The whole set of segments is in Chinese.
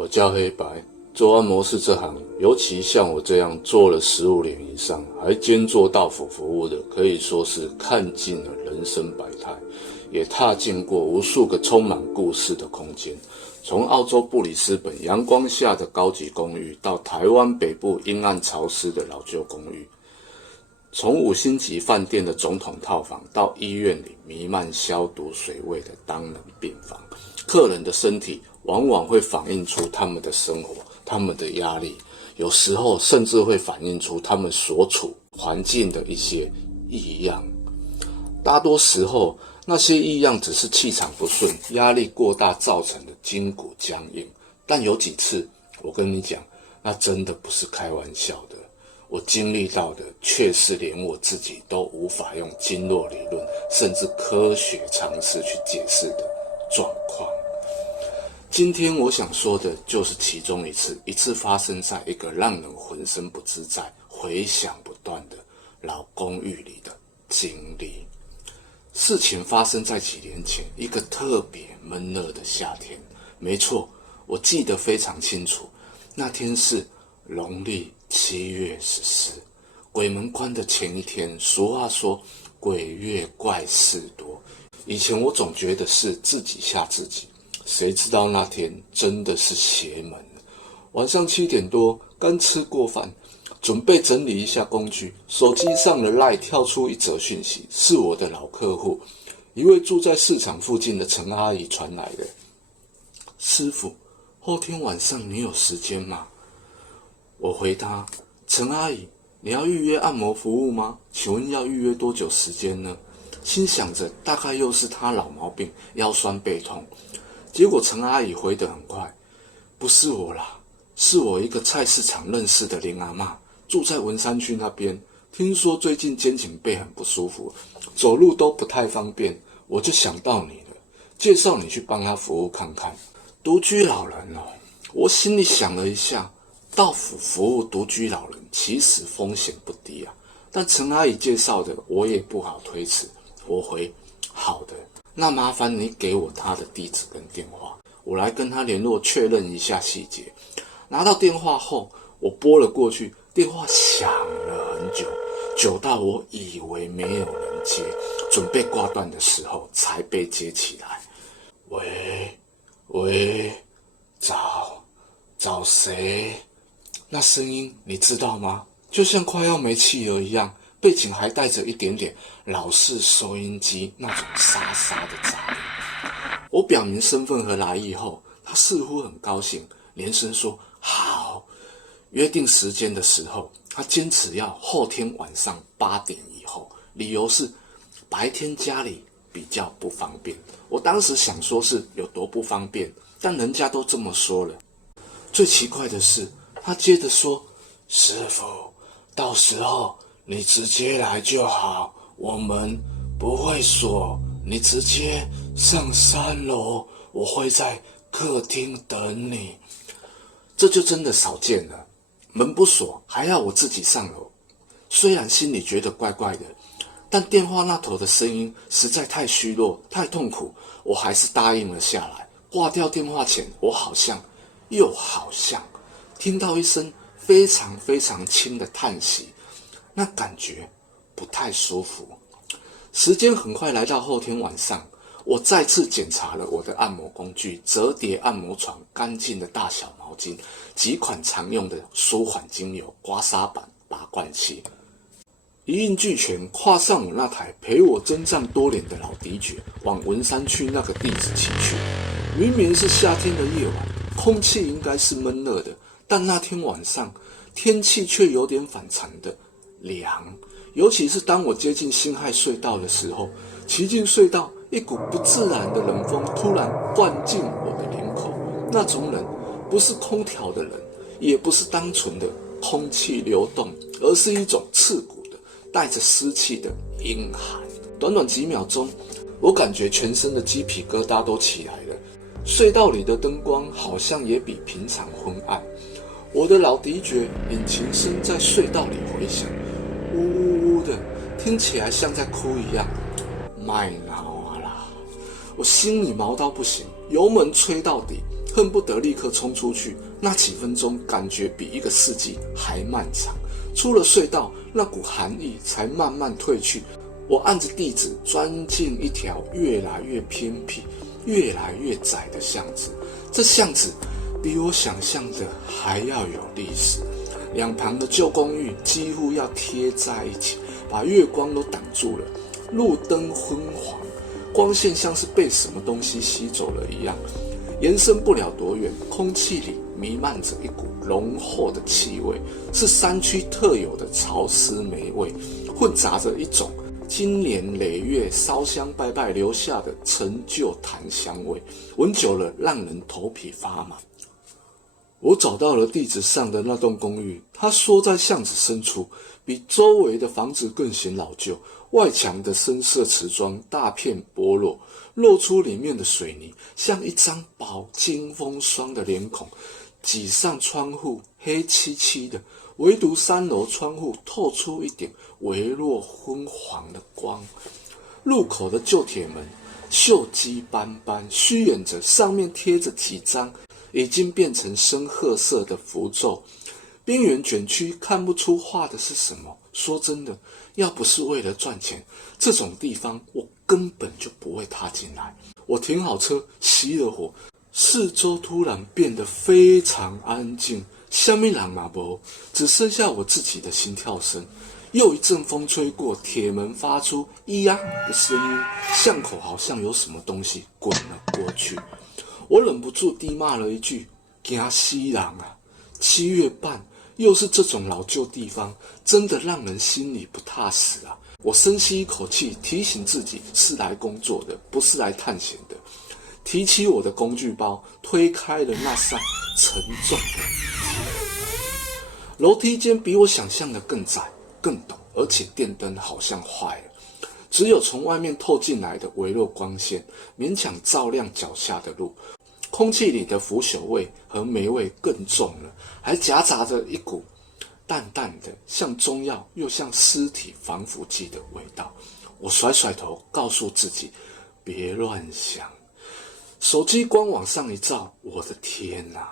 我叫黑白，做按摩师这行，尤其像我这样做了15年以上，还兼做到府服务的，可以说是看尽了人生百态，也踏进过无数个充满故事的空间。从澳洲布里斯本阳光下的高级公寓，到台湾北部阴暗潮湿的老旧公寓，从5星级饭店的总统套房，到医院里弥漫消毒水味的单人病房，客人的身体往往会反映出他们的生活，他们的压力，有时候甚至会反映出他们所处环境的一些异样。大多时候，那些异样只是气场不顺、压力过大造成的筋骨僵硬。但有几次，我跟你讲，那真的不是开玩笑的。我经历到的，却是连我自己都无法用经络理论，甚至科学常识去解释的状况。今天我想说的就是其中一次发生在一个让人浑身不自在、回响不断的老公寓里的经历。事情发生在几年前，一个特别闷热的夏天。没错，我记得非常清楚，那天是农历7月14，鬼门关的前一天。俗话说，鬼月怪事多。以前我总觉得是自己吓自己，谁知道那天真的是邪门。晚上7点多，刚吃过饭，准备整理一下工具，手机上的 LINE 跳出一则讯息，是我的老客户，一位住在市场附近的陈阿姨传来的。师傅，后天晚上你有时间吗？我回答，陈阿姨，你要预约按摩服务吗？请问要预约多久时间呢？心想着大概又是她老毛病，腰酸背痛。结果陈阿姨回得很快，不是我啦，是我一个菜市场认识的林阿嬷，住在文山区那边，听说最近肩颈背很不舒服，走路都不太方便，我就想到你了，介绍你去帮她服务看看。独居老人哦，我心里想了一下，到府服务独居老人其实风险不低啊，但陈阿姨介绍的我也不好推辞。我回，好的，那麻烦你给我她的地址跟电话，我来跟她联络确认一下细节。拿到电话后，我拨了过去，电话响了很久，久到我以为没有人接，准备挂断的时候才被接起来。喂，找谁？那声音你知道吗？就像快要没气了一样，背景还带着一点点老式收音机那种沙沙的杂音。我表明身份和来意后，他似乎很高兴，连声说好。约定时间的时候，他坚持要后天晚上8点以后，理由是白天家里比较不方便。我当时想说是有多不方便，但人家都这么说了。最奇怪的是，他接着说，师傅，到时候你直接来就好，我们不会锁，你直接上3楼，我会在客厅等你。这就真的少见了，门不锁还要我自己上楼。虽然心里觉得怪怪的，但电话那头的声音实在太虚弱太痛苦，我还是答应了下来。挂掉电话前，我好像听到一声非常非常轻的叹息，那感觉不太舒服。时间很快来到后天晚上，我再次检查了我的按摩工具，折叠按摩床、干净的大小毛巾、几款常用的舒缓精油、刮痧板、拔罐器，一应俱全，跨上我那台陪我征战多年的老迪爵，往文山区那个地址骑去。明明是夏天的夜晚，空气应该是闷热的，但那天晚上天气却有点反常的凉。尤其是当我接近辛亥隧道的时候，骑进隧道，一股不自然的冷风突然灌进我的领口。那种冷不是空调的冷，也不是单纯的空气流动，而是一种刺骨的带着湿气的阴寒。短短几秒钟，我感觉全身的鸡皮疙瘩都起来了。隧道里的灯光好像也比平常昏暗。我的老迪爵引擎声在隧道里回响，呜呜呜的，听起来像在哭一样。卖脑啊啦！我心里毛到不行，油门吹到底，恨不得立刻冲出去。那几分钟感觉比一个世纪还漫长。出了隧道，那股寒意才慢慢退去。我按着地址钻进一条越来越偏僻、越来越窄的巷子。这巷子比我想象的还要有历史，两旁的旧公寓几乎要贴在一起，把月光都挡住了。路灯昏黄，光线像是被什么东西吸走了一样。延伸不了多远，空气里弥漫着一股浓厚的气味，是山区特有的潮湿霉味，混杂着一种经年累月烧香拜拜留下的陈旧檀香味，闻久了让人头皮发麻。我找到了地址上的那栋公寓，它缩在巷子深处，比周围的房子更显老旧。外墙的深色瓷砖大片剥落，露出里面的水泥，像一张饱经风霜的脸孔。挤上窗户，黑漆漆的，唯独3楼窗户透出一点微弱昏黄的光。入口的旧铁门锈迹斑斑，虚掩着上面贴着几张已经变成深褐色的符咒，边缘卷曲，看不出画的是什么。说真的，要不是为了赚钱，这种地方我根本就不会踏进来。我停好车，熄了火，四周突然变得非常安静，什么人也没，只剩下我自己的心跳声。又一阵风吹过，铁门发出“咿呀”的声音，巷口好像有什么东西滚了过去。我忍不住低骂了一句：“惊死人啊！”7月半，又是这种老旧地方，真的让人心里不踏实啊！我深吸一口气，提醒自己是来工作的，不是来探险的。提起我的工具包，推开了那扇沉重的楼梯间，比我想象的更窄、更陡，而且电灯好像坏了，只有从外面透进来的微弱光线，勉强照亮脚下的路。空气里的腐朽味和霉味更重了，还夹杂着一股淡淡的像中药又像尸体防腐剂的味道。我甩甩头，告诉自己别乱想。手机光往上一照，我的天哪！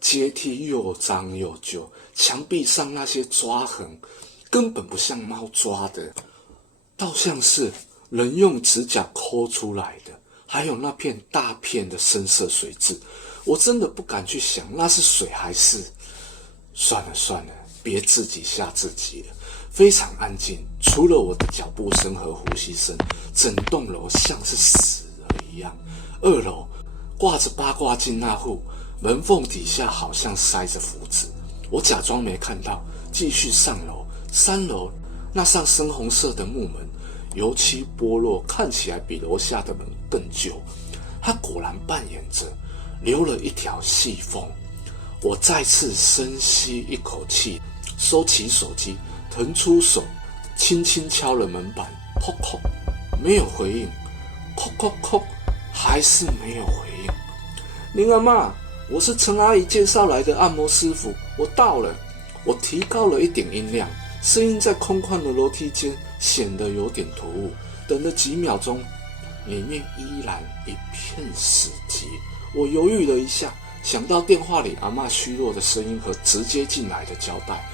阶梯又脏又旧，墙壁上那些抓痕根本不像猫抓的，倒像是人用指甲抠出来的。还有那片大片的深色水渍，我真的不敢去想那是水还是……算了，别自己吓自己了。非常安静，除了我的脚步声和呼吸声，整栋楼像是死了一样。2楼挂着八卦镜那户，门缝底下好像塞着符纸，我假装没看到，继续上楼。3楼那扇深红色的木门，油漆剥落，看起来比楼下的门更旧。它果然扮演着留了一条细缝。我再次深吸一口气，收起手机，腾出手，轻轻敲了门板，叩叩，没有回应，叩叩叩，还是没有回应。林阿嬷，我是陈阿姨介绍来的按摩师傅，我到了。我提高了一点音量，声音在空旷的楼梯间显得有点突兀。等了几秒钟，里面依然一片死寂。我犹豫了一下，想到电话里阿嬷虚弱的声音和直接进来的交代，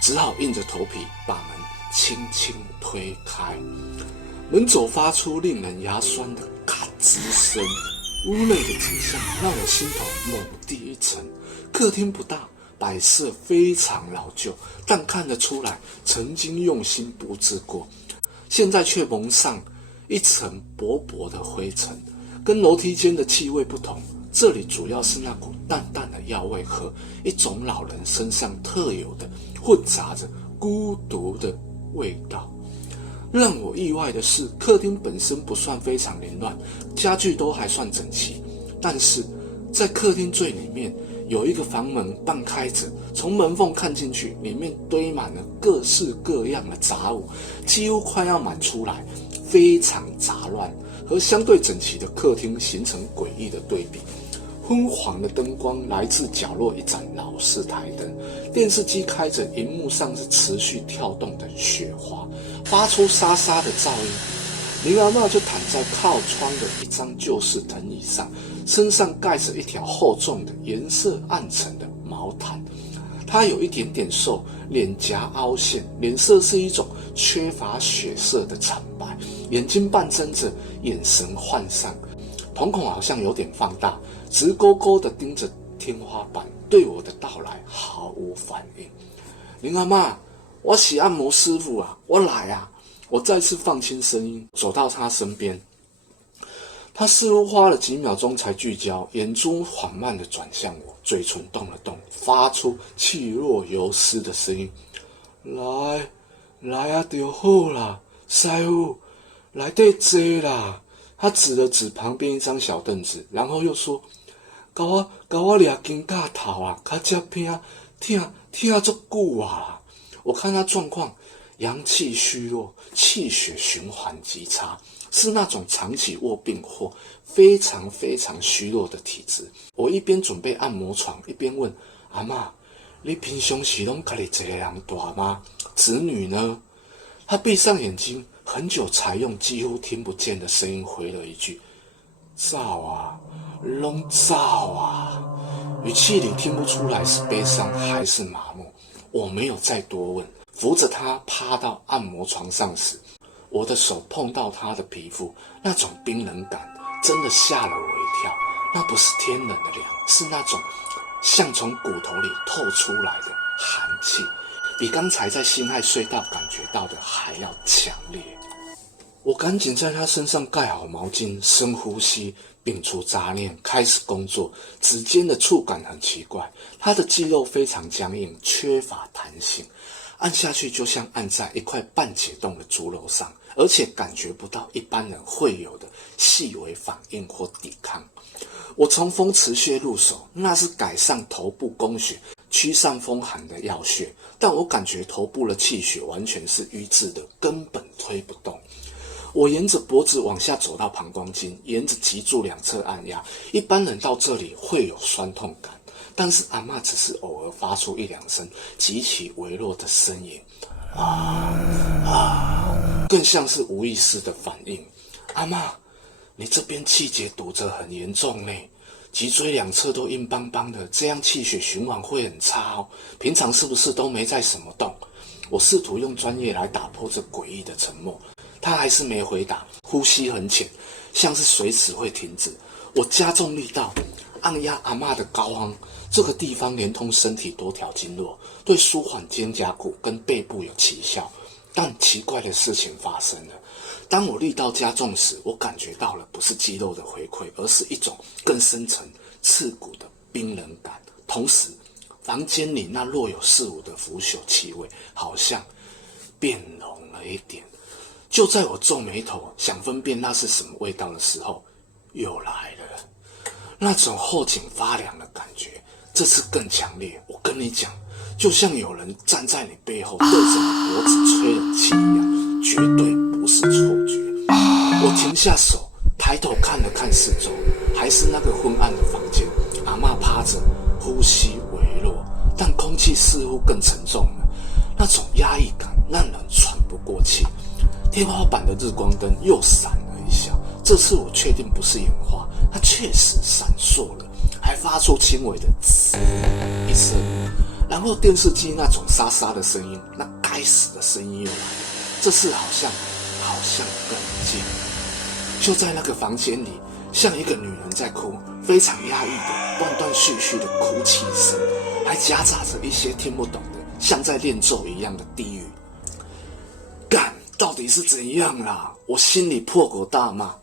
只好硬着头皮把门轻轻推开。门肘发出令人牙酸的咔吱声，屋内的景象让我心头猛地一沉。客厅不大，摆设非常老旧，但看得出来曾经用心布置过，现在却蒙上一层薄薄的灰尘。跟楼梯间的气味不同，这里主要是那股淡淡的药味和一种老人身上特有的混杂着孤独的味道。让我意外的是，客厅本身不算非常凌乱，家具都还算整齐，但是在客厅最里面有一个房门半开着，从门缝看进去，里面堆满了各式各样的杂物，几乎快要满出来，非常杂乱，和相对整齐的客厅形成诡异的对比。昏黄的灯光来自角落一盏老式台灯，电视机开着，荧幕上是持续跳动的雪花，发出沙沙的噪音。林阿嬷就躺在靠窗的一张旧式藤椅上，身上盖着一条厚重的、颜色暗沉的毛毯。他有一点点瘦，脸颊凹陷，脸色是一种缺乏血色的惨白，眼睛半睁着，眼神涣散，瞳孔好像有点放大，直勾勾地盯着天花板，对我的到来毫无反应。林阿嬷，我是按摩师傅啊，我来啊！我再次放轻声音，走到他身边。他似乎花了几秒钟才聚焦，眼珠缓慢地转向我，嘴唇动了动，发出气若游丝的声音：“来啊，就好啦，师傅，来底坐啦。”他指了指旁边一张小凳子，然后又说：“甲我抓肩胛头啊，较接痛足久啊！”我看他状况，阳气虚弱，气血循环极差。是那种长期卧病或非常虚弱的体质。我一边准备按摩床，一边问阿嬷：“你平常时拢家己一个人住吗？子女呢？”她闭上眼睛，很久才用几乎听不见的声音回了一句：“走啊，拢走啊。”语气里听不出来是悲伤还是麻木。我没有再多问，扶着她趴到按摩床上时，我的手碰到他的皮肤，那种冰冷感真的吓了我一跳。那不是天冷的凉，是那种像从骨头里透出来的寒气，比刚才在辛亥隧道感觉到的还要强烈。我赶紧在他身上盖好毛巾，深呼吸，摒除杂念，开始工作。指尖的触感很奇怪，他的肌肉非常僵硬，缺乏弹性，按下去就像按在一块半解冻的猪肉上，而且感觉不到一般人会有的细微反应或抵抗。我从风池穴入手，那是改善头部供血、驱散风寒的要穴，但我感觉头部的气血完全是瘀滞的，根本推不动。我沿着脖子往下走到膀胱经，沿着脊柱两侧按压。一般人到这里会有酸痛感，但是阿嬷只是偶尔发出一两声极其微弱的呻吟，更像是无意识的反应。阿嬷，你这边气结堵着很严重呢，脊椎两侧都硬邦邦的，这样气血循环会很差哦。平常是不是都没在什么动？我试图用专业来打破这诡异的沉默，他还是没回答，呼吸很浅，像是随时会停止。我加重力道，按压阿嬷的高昂，这个地方连通身体多条经络，对舒缓肩胛骨跟背部有奇效。但奇怪的事情发生了，当我力道加重时，我感觉到了不是肌肉的回馈，而是一种更深层刺骨的冰冷感。同时，房间里那若有似无的腐朽气味好像变浓了一点。就在我皱眉头想分辨那是什么味道的时候，又来了那种后颈发凉的感觉，这次更强烈。我跟你讲，就像有人站在你背后对着你脖子吹冷气一样，绝对不是错觉。我停下手，抬头看了看四周，还是那个昏暗的房间。阿嬷趴着，呼吸微弱，但空气似乎更沉重了，那种压抑感让人喘不过气。天花板的日光灯又闪了一下，这次我确定不是眼花，它确实闪烁了，还发出轻微的滋一声，然后电视机那种沙沙的声音，那该死的声音又来了，这次好像更近了。就在那个房间里，像一个女人在哭，非常压抑的断断续续的哭泣声，还夹杂着一些听不懂的像在念咒一样的低语。干，到底是怎样啦？我心里破口大骂。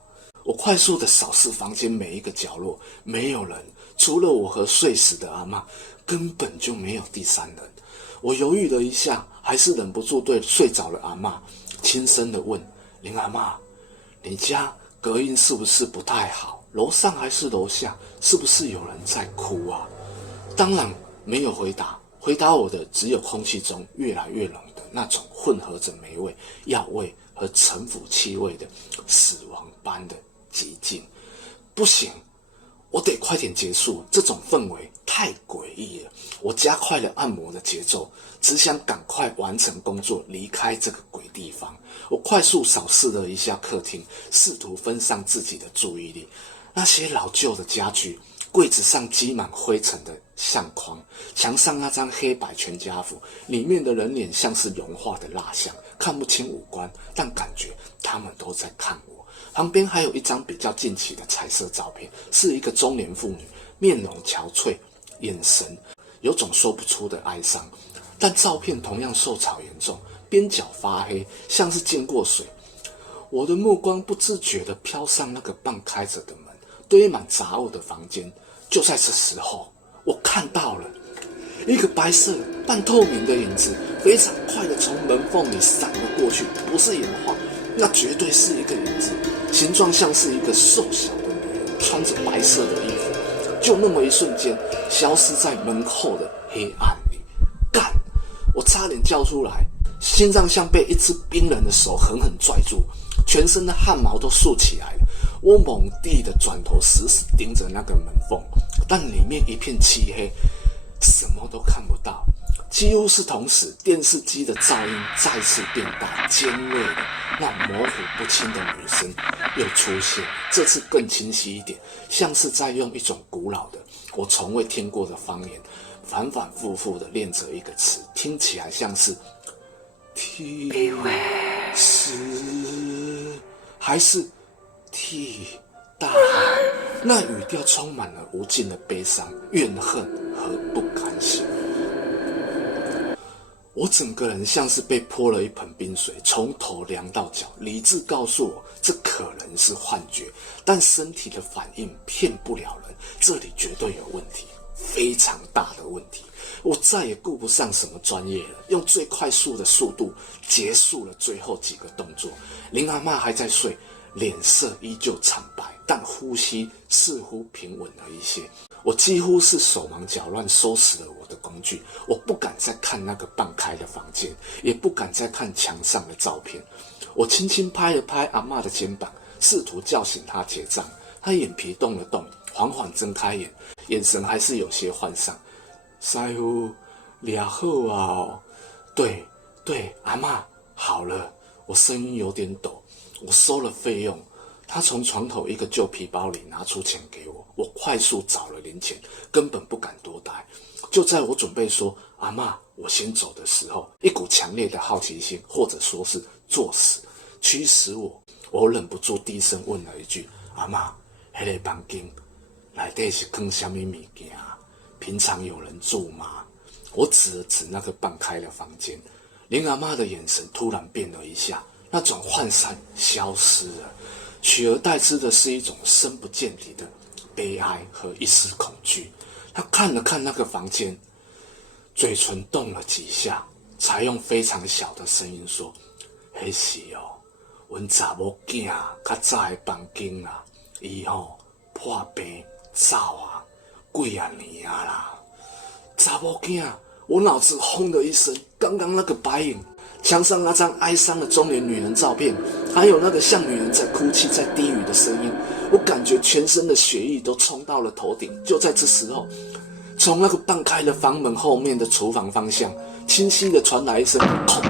我快速的扫视房间每一个角落，没有人，除了我和睡死的阿嬷，根本就没有第三人。我犹豫了一下，还是忍不住对睡着的阿嬷轻声的问：“林阿嬷，你家隔音是不是不太好？楼上还是楼下？是不是有人在哭啊？”当然没有回答，回答我的只有空气中越来越浓的那种混合着霉味、药味和陈腐气味的死亡般的寂静。不行，我得快点结束，这种氛围太诡异了。我加快了按摩的节奏，只想赶快完成工作，离开这个鬼地方。我快速扫视了一下客厅，试图分散自己的注意力。那些老旧的家具，柜子上积满灰尘的相框，墙上那张黑白全家福，里面的人脸像是融化的蜡像，看不清五官，但感觉他们都在看我。旁边还有一张比较近期的彩色照片，是一个中年妇女，面容憔悴，眼神有种说不出的哀伤。但照片同样受潮严重，边角发黑，像是浸过水。我的目光不自觉地飘上那个半开着的门，堆满杂物的房间。就在这时候，我看到了一个白色半透明的影子，非常快地从门缝里闪了过去。不是眼花，那绝对是一个影子，形状像是一个瘦小的女人，穿着白色的衣服，就那么一瞬间消失在门后的黑暗里。干！我差点叫出来，心脏像被一只冰冷的手狠狠拽住，全身的汗毛都竖起来了。我猛地的转头，死死盯着那个门缝，但里面一片漆黑，什么都看不到。几乎是同时，电视机的噪音再次变大，尖锐的那模糊不清的女声又出现，这次更清晰一点，像是在用一种古老的我从未听过的方言，反反复复的练着一个词，听起来像是替死，还是替大海。那语调充满了无尽的悲伤、怨恨和不甘心。我整个人像是被泼了一盆冰水，从头凉到脚。理智告诉我，这可能是幻觉，但身体的反应骗不了人，这里绝对有问题，非常大的问题。我再也顾不上什么专业了，用最快速的速度结束了最后几个动作。林阿嬷还在睡，脸色依旧惨白，但呼吸似乎平稳了一些。我几乎是手忙脚乱收拾了我的工具，我不敢再看那个半开的房间，也不敢再看墙上的照片。我轻轻拍了拍阿嬷的肩膀，试图叫醒她结账。她眼皮动了动，缓缓睁开眼，眼神还是有些涣散。师傅，你好啊。对，阿嬷，好了。我声音有点抖。我收了费用。他从床头一个旧皮包里拿出钱给我，我快速找了零钱，根本不敢多待。就在我准备说阿嬷我先走的时候，一股强烈的好奇心，或者说是作死，驱使我忍不住低声问了一句：阿嬷，那个房间里底是放什么物件？平常有人住吗？我指了指那个半开的房间。林阿嬷的眼神突然变了一下，那种涣散消失了，取而代之的是一种深不见底的悲哀和一丝恐惧。他看了看那个房间，嘴唇动了几下，才用非常小的声音说：那是哦，阮查某囝较早的房间啦，伊破病走啊，几啊年啊啦。查某囝，我脑子轰的一声，刚刚那个白影，墙上那张哀伤的中年女人照片，还有那个像女人在哭泣在低语的声音，我感觉全身的血液都冲到了头顶。就在这时候，从那个半开的房门后面的厨房方向，清晰的传来一声砰，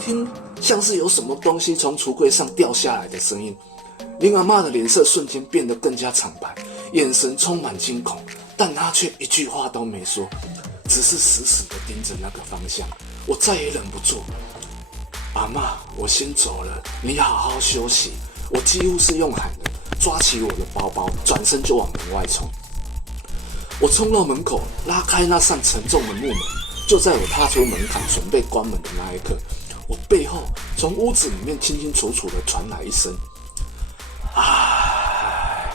听像是有什么东西从橱柜上掉下来的声音。林阿嬷的脸色瞬间变得更加惨白，眼神充满惊恐，但她却一句话都没说，只是死死地盯着那个方向。我再也忍不住，阿嬷，我先走了，你好好休息。我几乎是用喊的，抓起我的包包，转身就往门外冲。我冲到门口，拉开那扇沉重的木门。就在我踏出门槛，准备关门的那一刻，我背后从屋子里面清清楚楚地传来一声：“唉，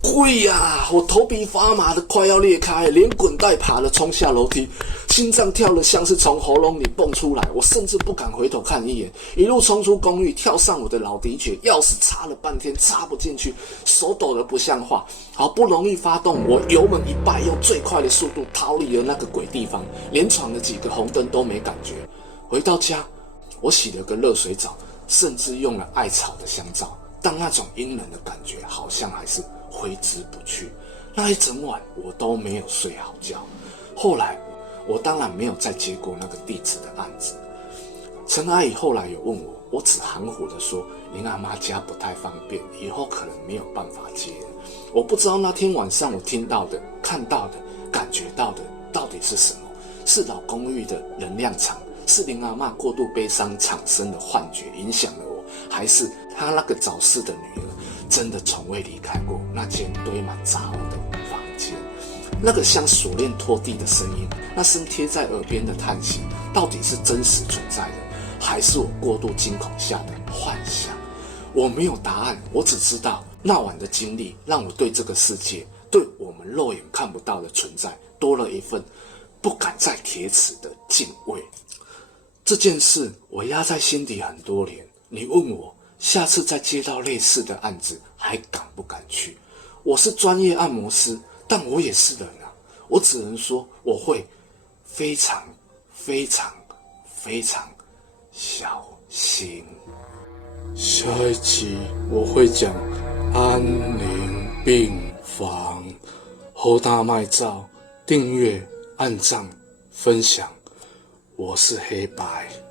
贵呀！”我头皮发麻的快要裂开，连滚带爬的冲下楼梯。心脏跳得像是从喉咙里蹦出来，我甚至不敢回头看一眼，一路冲出公寓，跳上我的老的确，钥匙插了半天插不进去，手抖得不像话，好不容易发动，我油门一拜，用最快的速度逃离了那个鬼地方，连闯了几个红灯都没感觉。回到家，我洗了个热水澡，甚至用了艾草的香皂，但那种阴冷的感觉好像还是挥之不去。那一整晚我都没有睡好觉。后来我当然没有再接过那个地址的案子。陈阿姨后来有问我我只含糊的说林阿妈家不太方便，以后可能没有办法接了。我不知道那天晚上我听到的、看到的、感觉到的到底是什么？是老公寓的能量场，是林阿嬷过度悲伤产生的幻觉影响了我，还是她那个早逝的女儿真的从未离开过那间堆满杂物的房间？那个像锁链拖地的声音，那声贴在耳边的叹息，到底是真实存在的，还是我过度惊恐下的幻想？我没有答案，我只知道那晚的经历让我对这个世界，对我们肉眼看不到的存在，多了一份不敢再铁齿的敬畏。这件事我压在心底很多年，你问我下次再接到类似的案子还敢不敢去？我是专业按摩师，但我也是人啊，我只能说我会非常非常非常小心。下一集我会讲安宁病房，侯大麦照，订阅、按赞、分享，我是黑白。